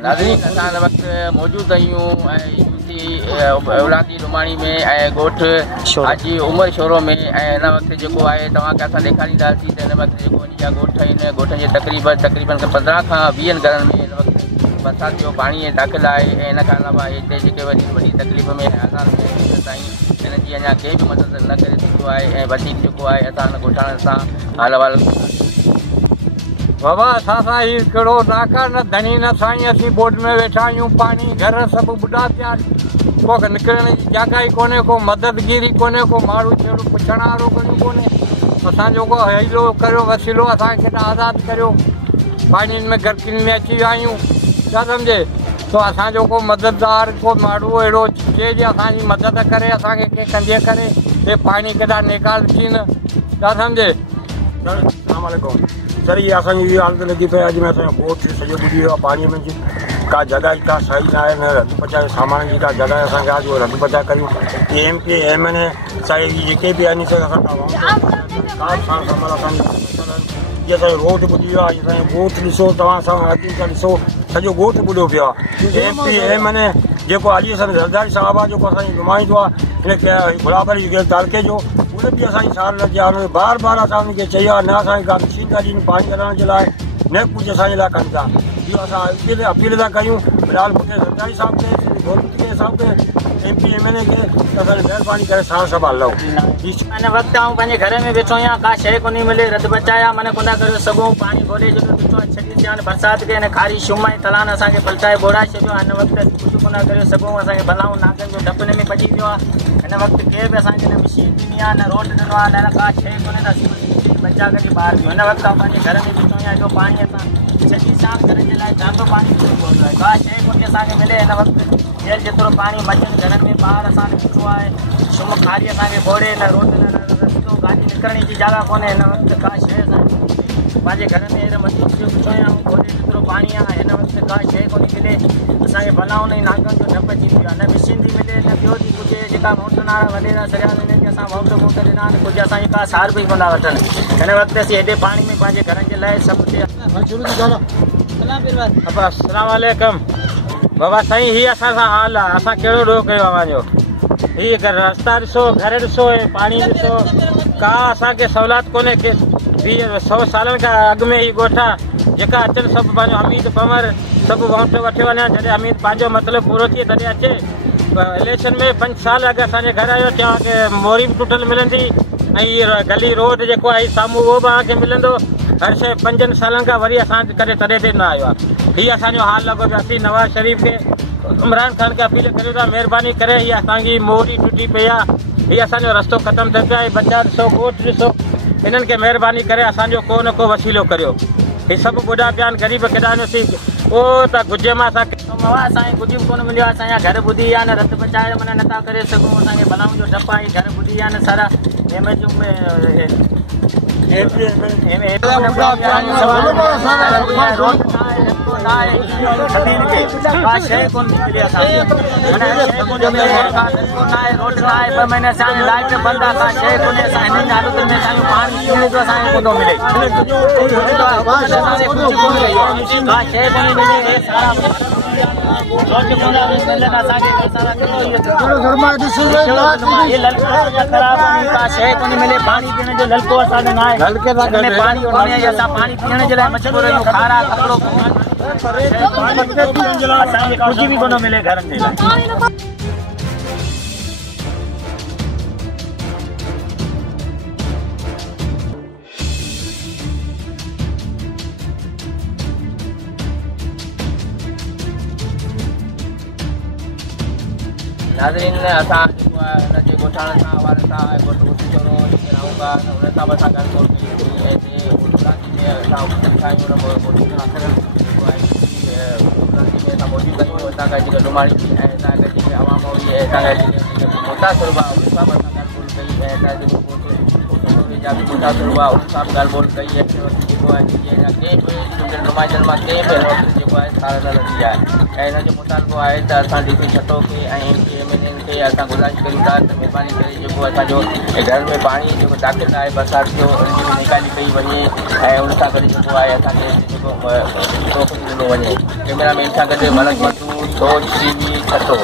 नाज़रीन असां हिन वक़्तु मौजूदु आहियूं औलादी लुमाणी में ॻोठ हाजी उमर शोरो में हिन वक़्तु जेको आहे तव्हांखे असां ॾेखारींदासीं त हिन वक़्तु जेको इन जा ॻोठ आहिनि ॻोठ जे तक़रीबन 15 खां 20 घरनि में हिन वक़्तु बरसाति जो पाणी दाख़िल आहे ऐं इन खां अलावा हिते जेके वॾी तकलीफ़ में साईं हिन जी अञा कंहिं बि मदद न करे सघियो आहे ऐं वधीक जेको आहे असां हिन ॻोठाणनि सां हाल अहिवाल बाबा असां सां ही कहिड़ो नाका न धनी न साईं असीं बोट में वेठा आहियूं पाणी घर सभु ॿुॾा पिया को निकिरण जी जॻह ई कोन्हे को मददगिरी कोन्हे को माण्हू जहिड़ो पुछण वारो कोन्हे असां जेको हीलो करियो वसीलो असांखे आज़ादु करियो पाणीनि में गर्कियुनि में अची विया आहियूं छा सम्झे तो असां जेको मददगार को माण्हू अहिड़ो चए जे असांजी मदद करे असांखे के कंधे करे हे पाणी केॾा निकाल थी न छा सम्झे सर ये असांजी इहा हालत लॻी पई अॼु में असांजो ॻोठ सॼो ॿुॾी वियो आहे पाणीअ में का जॻह का सही न आहे न रध पचाए सामान जी का जॻह असांखे आहे जो रध पचाए करियूं MP MNA चाहे जेके बि आहिनि इहे असांजो रोड ॿुॾी वियो आहे असांजो ॻोठ ॾिसो तव्हां सां ॾिसो सॼो ॻोठ ॿुॾो पियो आहे MP MNA जेको अॼु असांजो ज़रदारी साहिबु आहे जेको असांजी नुमाइंदो आहे हिनखे बराबरी तालके जो उन बि असांजी सार लॻी आहे हुनखे बार बार असां हुनखे चई आहे न असांखे का मशीन था ॾियनि पाणी कढण जे लाइ न कुझु असांजे लाइ कनि था इहो असां अपील था कयूं फ़िलहाल मूंखे ज़रदारी साहिब खे गोलपती साहिब खे MP MNA खे असांखे महिरबानी करे सार संभाल लऊं हिन वक़्तु आऊं पंहिंजे घर में वेठो आहियां का शइ कोन मिले रद बचाया मन कोन करे सघूं पाणी ॻोल्हे जेको ॾिठो आहे छॾी थिया बरसाति खे हिन खारी शुम ऐं तलान असांखे पलटाए बोड़ाए छॾियो हिन वक़्तु कुझु कोन करे सघूं असांखे भलाऊं नाकनि जो डपने में पइजी वियो आहे हिन वक़्तु केर बि असांखे न मशीन ॾिनी आहे न रोड ॾिनो आहे न का शइ कोन्हे त असीं बचा करे ॿाहिरि वियो हिन वक़्तु पंहिंजे घर में वेठो आहियां एॾो पाणी असां छॾी साफ़ करण जे लाइ जांदो पाणी पवंदो आहे का शइ कोन्हे असांखे मिले हिन वक़्तु जेल जेतिरो पाणी मचनि घरनि में ॿाहिरि असांखे ॾिठो आहे शुम खारी असांखे बोड़े न रोड न रस्तो गाॾी निकिरण जी जॻह कोन्हे हिन वक़्तु का शइ असांखे पंहिंजे घर में हेॾो मज़बूत जो ॾिठो आहियां गोॾे जेतिरो पाणी आहे हिन वक़्तु का शइ कोन्हे मिले असांखे भलाउनि ऐं नाकनि जो डप अची पियो आहे न मशीन थी मिले न ॿियो थी कुझु जेका मोटर नारा वॾेरा सरिया हिननि खे असां वोट ॾिना आहिनि कुझु असांजी का सार बि कोन वठनि हिन वक़्तु असीं हेॾे पाणी में पंहिंजे घरनि जे लाइ सभु अस्सलाम वालेकुम बाबा साईं हीअ असां सां हाल आहे असां कहिड़ो ॾोह कयो आहे पंहिंजो हीअ रस्ता ॾिसो घर ॾिसो पाणी ॾिसो का असांखे सहूलियत कोन्हे की 100 सालनि खां अॻु में ई ॻोठा जेका अचनि सभु पंहिंजो हमीद पमर सभु वोट वठी वञनि जॾहिं हमीद पंहिंजो मतिलबु पूरो थिए तॾहिं अचे इलेक्शन में 5 साल अॻु असांजे घर आयो चवां की मोरी बि टुटल मिलंदी ऐं हीअ गली रोड जेको आहे साम्हूं उहो बि तव्हांखे मिलंदो हर शइ 5 सालनि खां वरी असां कॾहिं तॾहिं ते न आयो आहे हीअ असांजो हाल लॻो पियो असीं नवाज़ शरीफ़ खे इमरान ख़ान खे अपील करियूं था महिरबानी करे हीअ असांजी मोरी टुटी पई आहे हीअ असांजो रस्तो ख़तमु थियो पियो आहे बच्चा ॾिसो ॻोठ ॾिसो हिननि खे महिरबानी करे असांजो को न को वसीलो करियो हीअ सभु ॿुॾा पिया आहिनि ग़रीब केॾा ॾिसी उहो त गुजे मां असांखे कुझु बि कोन मिलियो आहे असांजा घर ॿुधी विया न रत बचाए माना नथा करे सघूं असांखे भलाउनि जो डप आहे घर ॿुधी विया न सारा शइ कोन थी मिले असांखे रोड न आहे 2 महीने असांजी लाइट बंदि आहे का शइ कोन्हे असां हिननि हालतुनि में असांजो पाणी पीअण जो असांखे कोन थो मिले का शइ कोन मिले शइ कोन मिले पाणी पीअण जो नलको असांजो न आहे पाणी असां पाणी पीअण जे लाइ मजबूर आहियूं खारा कपिड़ो असांखे कुझु बि कोन मिले घरनि जे लाइ नाज़रीन असां जेको आहे हिनजे ॻोठाणनि सां हवाले सां ॻोठ ॿुधी चवणो रहूं था हुन सां बि असां ॻाल्हि मौजूदु आहियूं हितां खां जेके लुमाणी ऐं हितां खां जेके आवाम हुई ऐं हितां खां जेके मुतासिर हुआ उन सां बि असां ॻाल्हि कई ऐं हितां जेको जा बि मुसाफ़िर हुआ उन सां बि ॻाल्हि ॿोल कई आहे हिन वक़्तु जेको आहे कंहिं बि चूंडियल नुमाइंदनि मां कंहिं बि हिन वक़्तु जेको आहे सार न लॻी आहे ऐं हिन जो मुतालबो आहे त असां डी सी छटो खे ऐं MLA खे असां गुज़ारिश कयूं था त महिरबानी करे जेको असांजो घर में पाणी जेको दाख़िल आहे बरसाति जो उनजी बि निकाली कई वञे ऐं उन सां गॾु जेको आहे असांखे जेको तोहफ़ो ॾिनो वञे। कैमरामैन सां गॾु मलक मसूद सोच TV छटो।